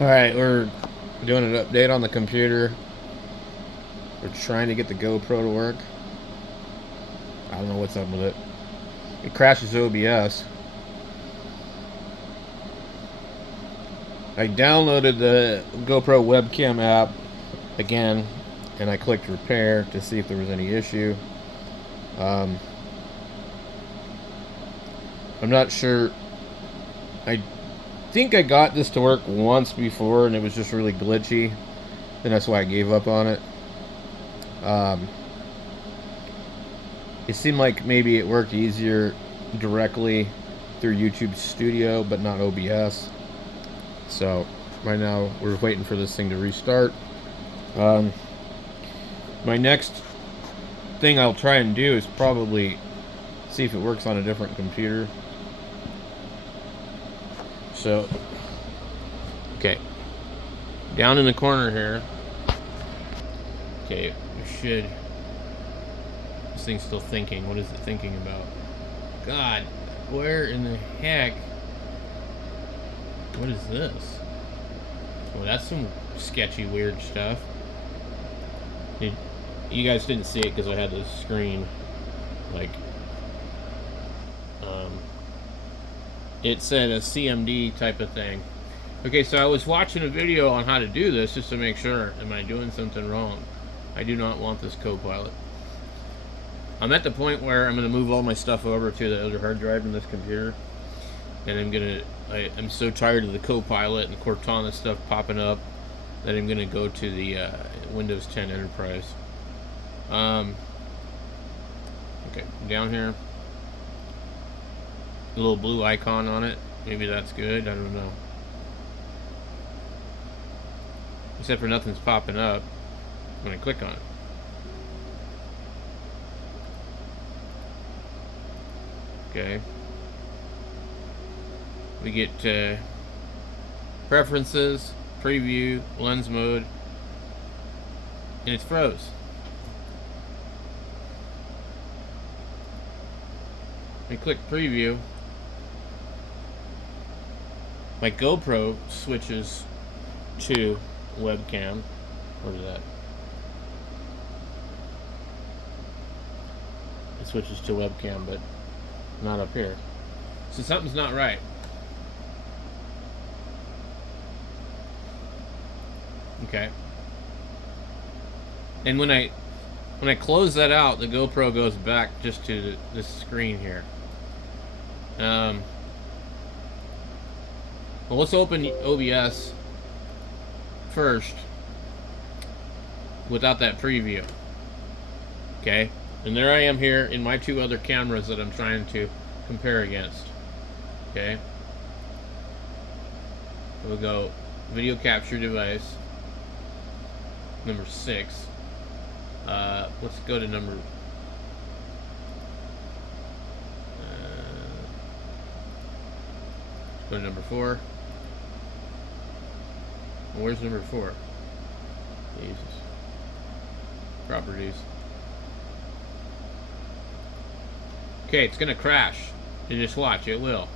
Alright, we're doing an update on the computer. We're trying to get the GoPro to work. I don't know what's up with it. It crashes OBS. I downloaded the GoPro webcam app again, and I clicked repair to see if there was any issue. Um, I'm not sure. I think I got this to work once before, and it was just really glitchy, and that's why I gave up on it. Um, it seemed like maybe it worked easier directly through YouTube Studio, but not OBS. So right now we're waiting for this thing to restart. Um, my next thing I'll try and do is probably see if it works on a different computer. So, okay, down in the corner here. Okay, we should. This thing's still thinking. What is it thinking about? God, where in the heck? What is this? Well, that's some sketchy, weird stuff. You guys didn't see it because I had this screen, like, it said a CMD type of thing. Okay, so I was watching a video on how to do this just to make sure, am I doing something wrong? I do not want this Copilot. I'm at the point where I'm going to move all my stuff over to the other hard drive in this computer, and I'm so tired of the Copilot and Cortana stuff popping up that I'm going to go to the Windows 10 Enterprise. Okay, down here, a little blue icon on it. Maybe that's good. I don't know. Except for nothing's popping up when I click on it. Okay. We get preferences, preview, lens mode, and it's froze. I click preview. My GoPro switches to webcam. What is that? It switches to webcam, but not up here. So something's not right. Okay. And when I close that out, the GoPro goes back just to this screen here. Well, let's open OBS first without that preview. Okay, and there I am here in my two other cameras that I'm trying to compare against. Okay, we'll go video capture device number 6. Let's go to number go to number 4. Well, where's number 4? Jesus. Properties. Okay, it's gonna crash. You just watch, it will.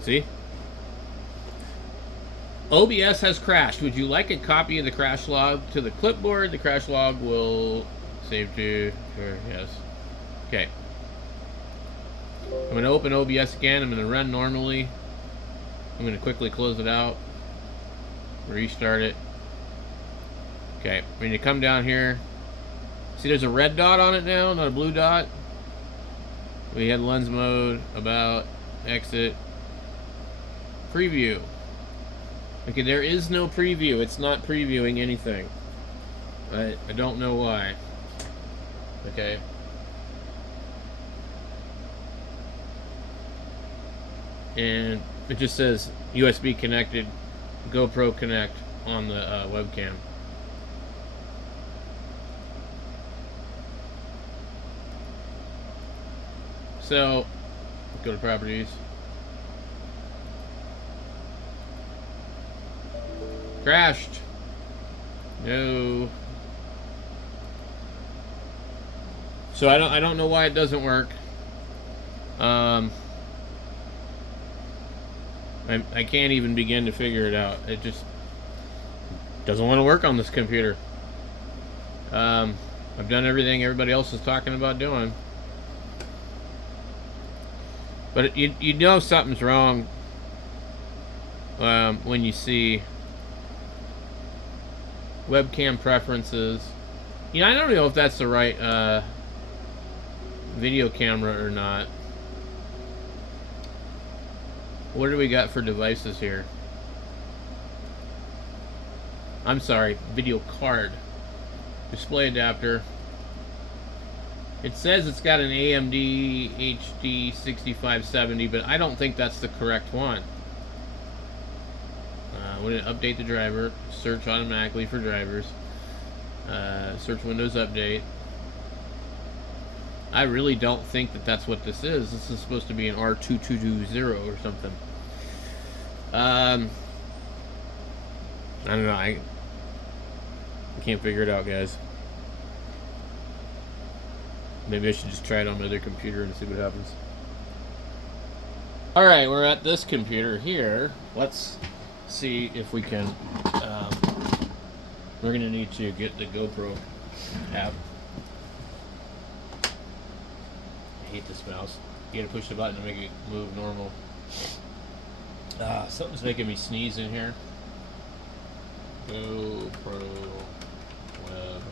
See? OBS has crashed. Would you like a copy of the crash log to the clipboard? The crash log will save to, sure, yes. Okay. I'm going to open OBS again. I'm going to run normally. I'm going to quickly close it out. Restart it. Okay, when you come down here, see there's a red dot on it now, not a blue dot. We had lens mode, about, exit, preview. Okay, there is no preview. It's not previewing anything. I don't know why. Okay. And it just says USB connected, GoPro Connect on the webcam. So, go to properties. Crashed. No. So I don't know why it doesn't work. I can't even begin to figure it out. It just doesn't want to work on this computer. I've done everything everybody else is talking about doing. But you know something's wrong when you see webcam preferences. You know, I don't know if that's the right video camera or not. What do we got for devices here? I'm sorry, video card. Display adapter. It says it's got an AMD HD 6570, but I don't think that's the correct one. When it update the driver, search automatically for drivers. Search Windows Update. I really don't think that that's what this is. This is supposed to be an R2220 or something. I don't know. I can't figure it out, guys. Maybe I should just try it on my other computer and see what happens. Alright, we're at this computer here. Let's see if we can... we're going to need to get the GoPro app. I hate this mouse. You gotta push the button to make it move normal. Something's making me sneeze in here. GoPro web.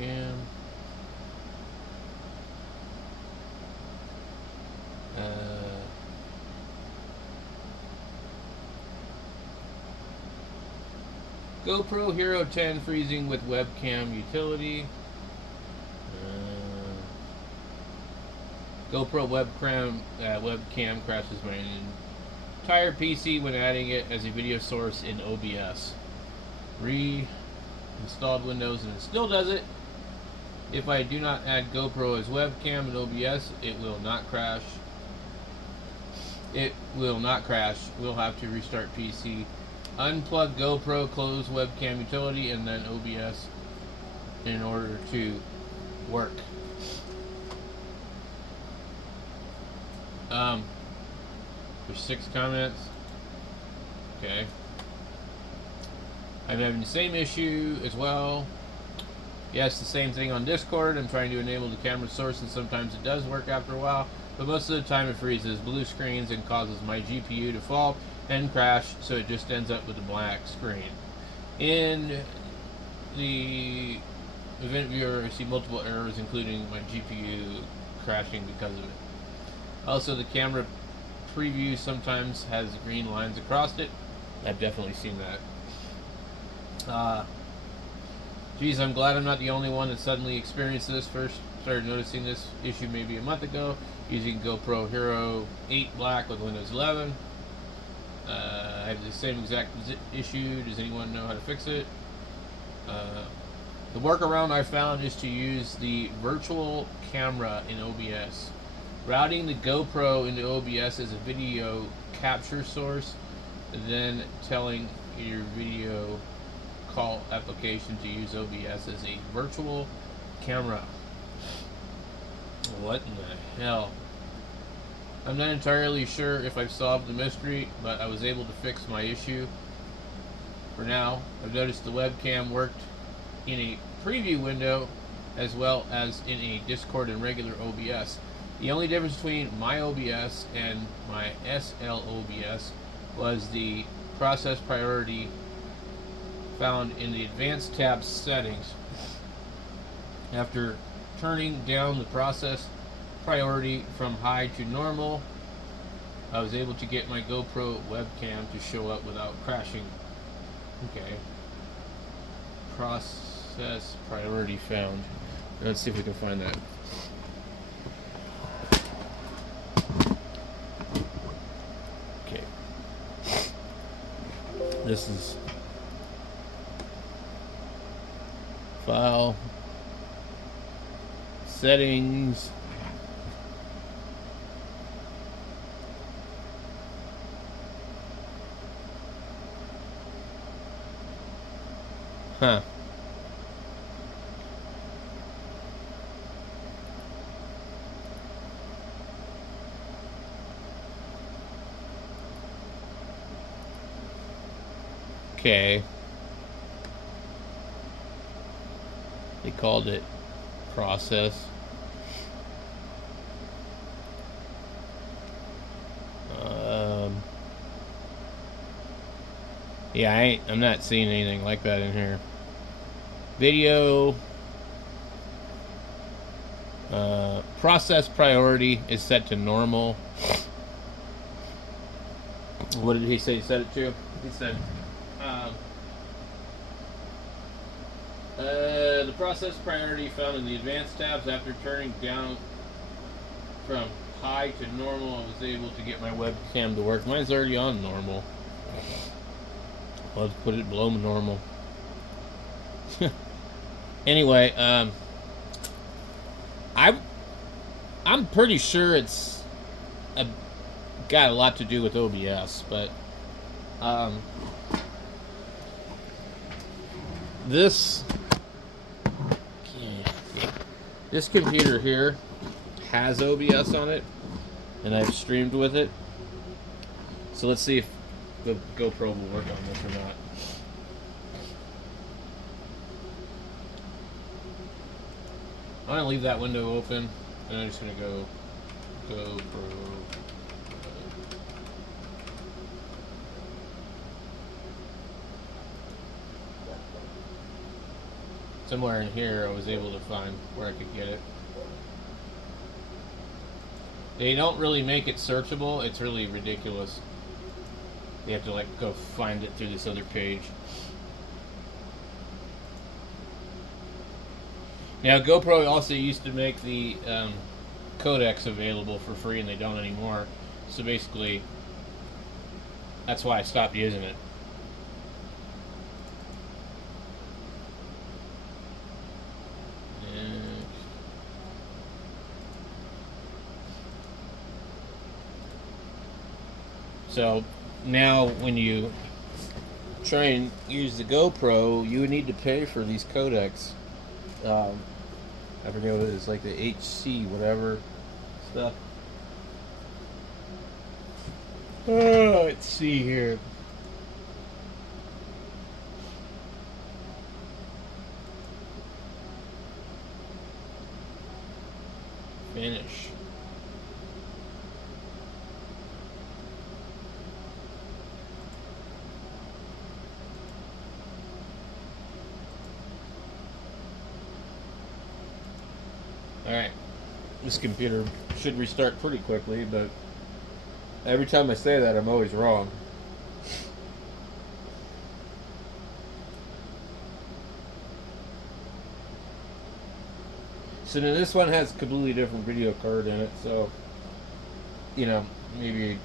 Webcam. GoPro Hero 10 freezing with webcam utility. GoPro webcam crashes my entire PC when adding it as a video source in OBS. Reinstalled Windows and it still does it. If I do not add GoPro as webcam in OBS, it will not crash. It will not crash. We'll have to restart PC. Unplug GoPro, close webcam utility, and then OBS in order to work. There's 6 comments. Okay. I'm having the same issue as well. Yes, the same thing on Discord. I'm trying to enable the camera source, and sometimes it does work after a while, but most of the time it freezes blue screens and causes my GPU to fall and crash, so it just ends up with a black screen. In the event viewer, I see multiple errors, including my GPU crashing because of it. Also, the camera preview sometimes has green lines across it. I've definitely seen that. Geez, I'm glad I'm not the only one that suddenly experienced this. First started noticing this issue maybe a month ago using GoPro Hero 8 Black with Windows 11. I have the same exact issue. Does anyone know how to fix it? The workaround I found is to use the virtual camera in OBS. Routing the GoPro into OBS as a video capture source, then telling your video call application to use OBS as a virtual camera. What in the hell? I'm not entirely sure if I've solved the mystery, but I was able to fix my issue. For now, I've noticed the webcam worked in a preview window as well as in a Discord and regular OBS. The only difference between my OBS and my SL OBS was the process priority found in the advanced tab settings. After turning down the process priority from high to normal, I was able to get my GoPro webcam to show up without crashing. Okay. Process priority found. Let's see if we can find that. Okay. This is file, settings, okay. They called it process. Yeah, I'm not seeing anything like that in here. Video process priority is set to normal. What did he say he set it to? He said the process priority found in the advanced tabs. After turning down from high to normal, I was able to get my webcam to work. Mine's already on normal. I'll have to put it below normal. Anyway, I'm pretty sure it's got a lot to do with OBS, but this computer here has OBS on it, and I've streamed with it. So let's see if the GoPro will work on this or not. I'm gonna leave that window open, and I'm just gonna go GoPro. Somewhere in here, I was able to find where I could get it. They don't really make it searchable. It's really ridiculous. You have to like go find it through this other page. Now, GoPro also used to make the codecs available for free, and they don't anymore. So basically, that's why I stopped using it. So now when you try and use the GoPro, you would need to pay for these codecs. I forget what it is, like the HC whatever stuff. Let's see here. Finish. Alright, this computer should restart pretty quickly, but every time I say that, I'm always wrong. So then this one has a completely different video card in it, so, you know, maybe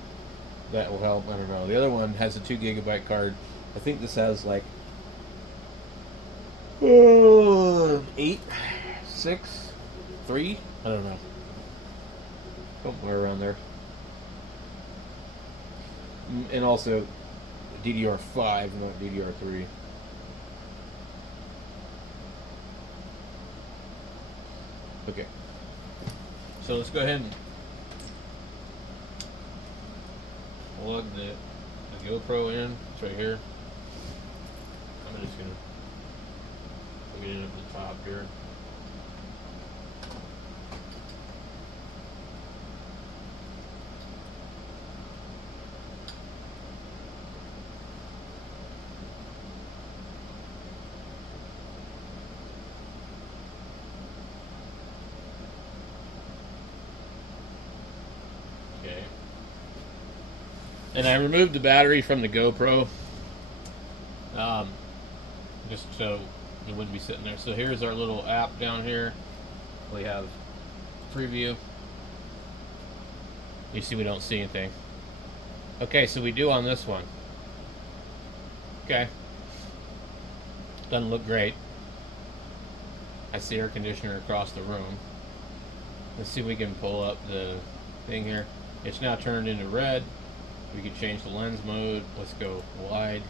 that will help, I don't know. The other one has a 2 gigabyte card. I think this has like 8, 6, 3? I don't know. Somewhere around there. And also DDR5, not DDR3. Okay. So let's go ahead and plug the GoPro in. It's right here. I'm just going to plug it in at the top here. And I removed the battery from the GoPro, just so it wouldn't be sitting there. So here's our little app down here. We have preview. You see we don't see anything. Okay, so we do on this one. Okay. Doesn't look great. I see air conditioner across the room. Let's see if we can pull up the thing here. It's now turned into red. We can change the lens mode. Let's go wide.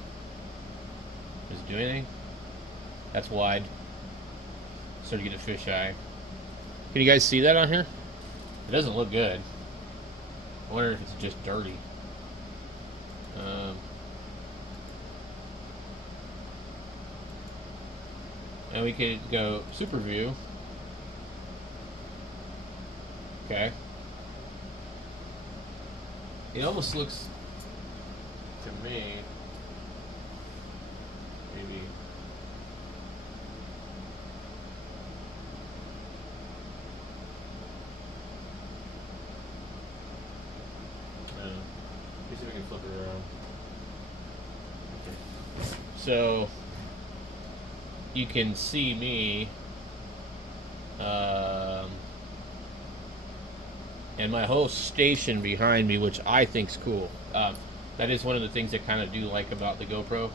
Does it do anything? That's wide. Start to get a fisheye. Can you guys see that on here? It doesn't look good. I wonder if it's just dirty. And we could go super view. Okay. It almost looks to me maybe let me see if we can flip it around. Okay. So you can see me and my whole station behind me, which I think's cool. That is one of the things I kind of do like about the GoPro.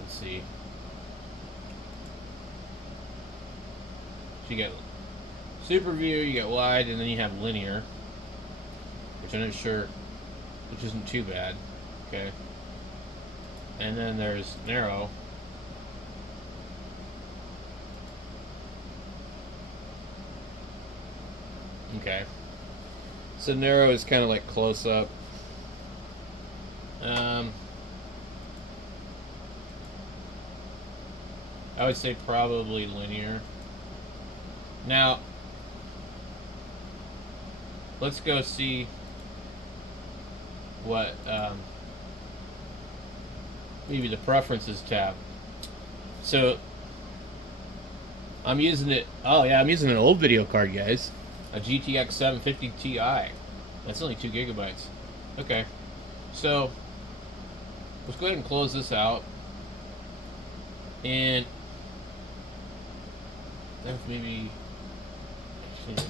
Let's see. So you get super view, you get wide, and then you have linear, which I'm not sure, which isn't too bad. Okay. And then there's narrow. Okay. So narrow is kind of like close up. I would say probably linear. Now, let's go see what maybe the preferences tab. So I'm using it. Oh yeah, I'm using an old video card, guys. A GTX 750 Ti. That's only 2 gigabytes. Okay, so let's go ahead and close this out, and maybe actually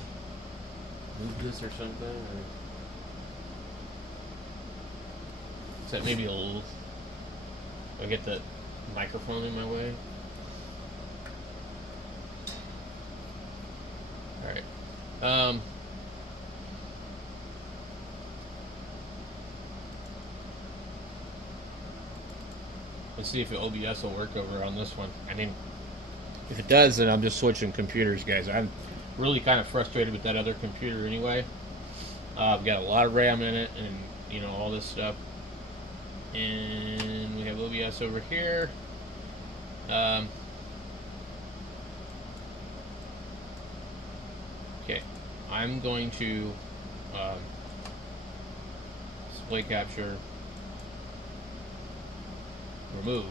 move this or something, or is that maybe a little? I get the microphone in my way. All right. Let's see if the OBS will work over on this one. I mean, if it does, then I'm just switching computers, guys. I'm really kind of frustrated with that other computer anyway. I've got a lot of RAM in it, and you know, all this stuff. And we have OBS over here. Okay, I'm going to display capture, remove.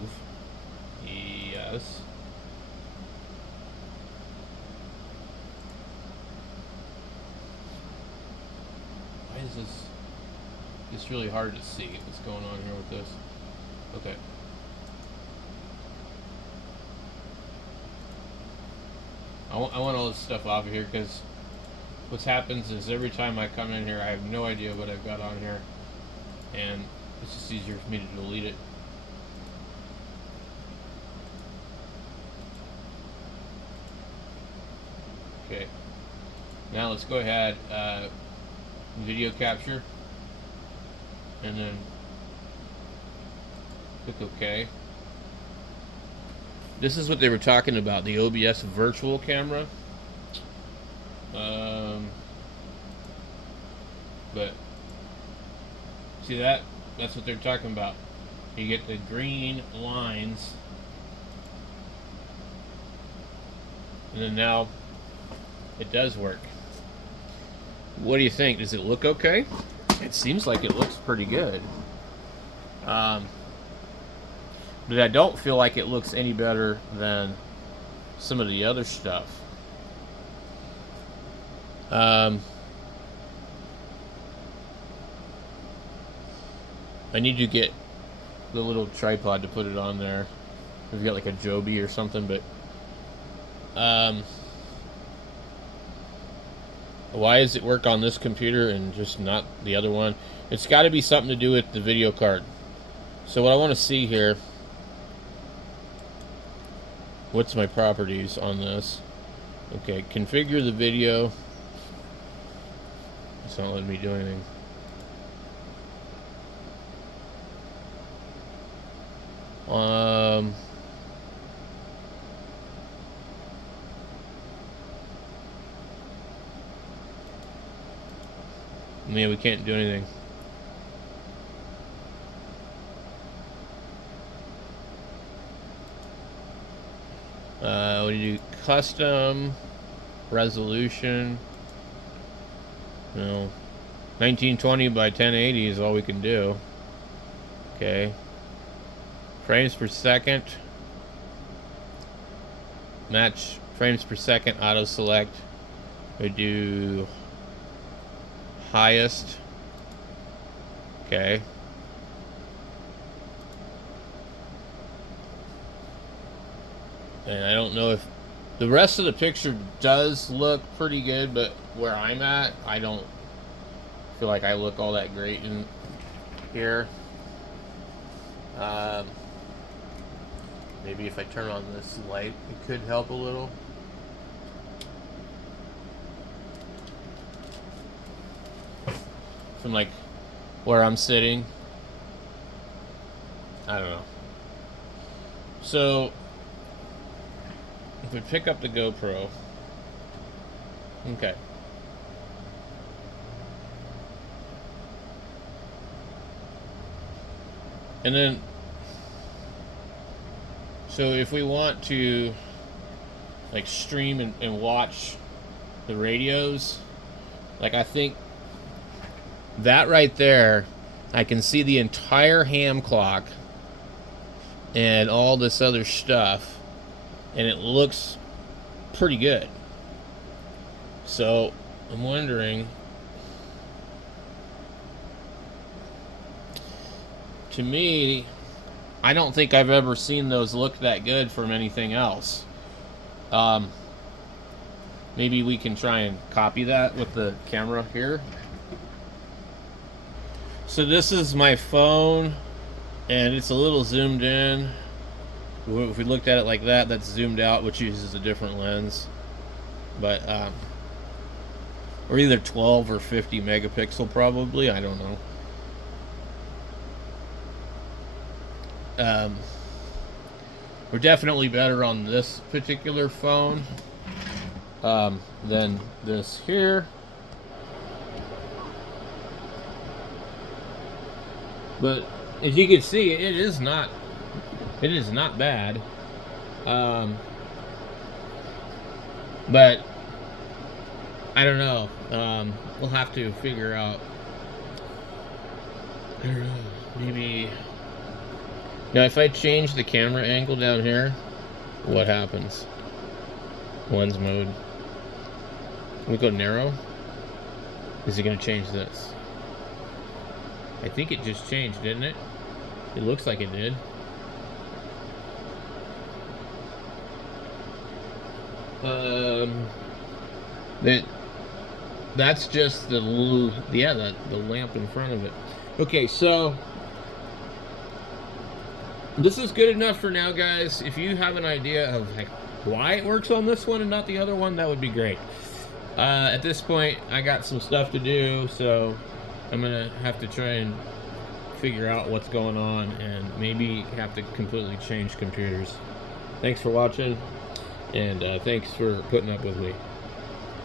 Yes. Why is this? It's really hard to see what's going on here with this. Okay. I want all this stuff off of here, because what happens is every time I come in here, I have no idea what I've got on here, and it's just easier for me to delete it. Okay. Now let's go ahead, video capture, and then click OK. This is what they were talking about, the OBS virtual camera. But see that? That's what they're talking about. You get the green lines, and then now it does work. What do you think? Does it look okay? It seems like it looks pretty good. But I don't feel like it looks any better than some of the other stuff. I need to get the little tripod to put it on there. We've got like a Joby or something, but why does it work on this computer and just not the other one? It's got to be something to do with the video card. So what I want to see here, what's my properties on this? Okay, configure the video. It's not letting me do anything. Yeah, we can't do anything. We do custom resolution. No, 1920 by 1080 is all we can do. Okay. Frames per second. Match frames per second, auto select. We do highest. Okay. And I don't know if the rest of the picture does look pretty good, but where I'm at, I don't feel like I look all that great in here. Maybe if I turn on this light, it could help a little. From like where I'm sitting. I don't know. So if we pick up the GoPro, okay. And then, so if we want to like stream and watch the radios, like I think that right there, I can see the entire ham clock and all this other stuff, and it looks pretty good. So I'm wondering, to me, I don't think I've ever seen those look that good from anything else. Maybe we can try and copy that with the camera here. So this is my phone, and it's a little zoomed in. If we looked at it like that, that's zoomed out, which uses a different lens. But or either 12 or 50 megapixel probably, I don't know. We're definitely better on this particular phone than this here. But as you can see, it is not bad. But I don't know. We'll have to figure out. I don't know. Maybe. Now, if I change the camera angle down here, what happens? Lens mode. We go narrow. Is it going to change this? I think it just changed, didn't it? It looks like it did. That's just the lamp in front of it. Okay, so this is good enough for now, guys. If you have an idea of like why it works on this one and not the other one, that would be great. At this point, I got some stuff to do, so I'm gonna have to try and figure out what's going on and maybe have to completely change computers. Thanks for watching, and thanks for putting up with me.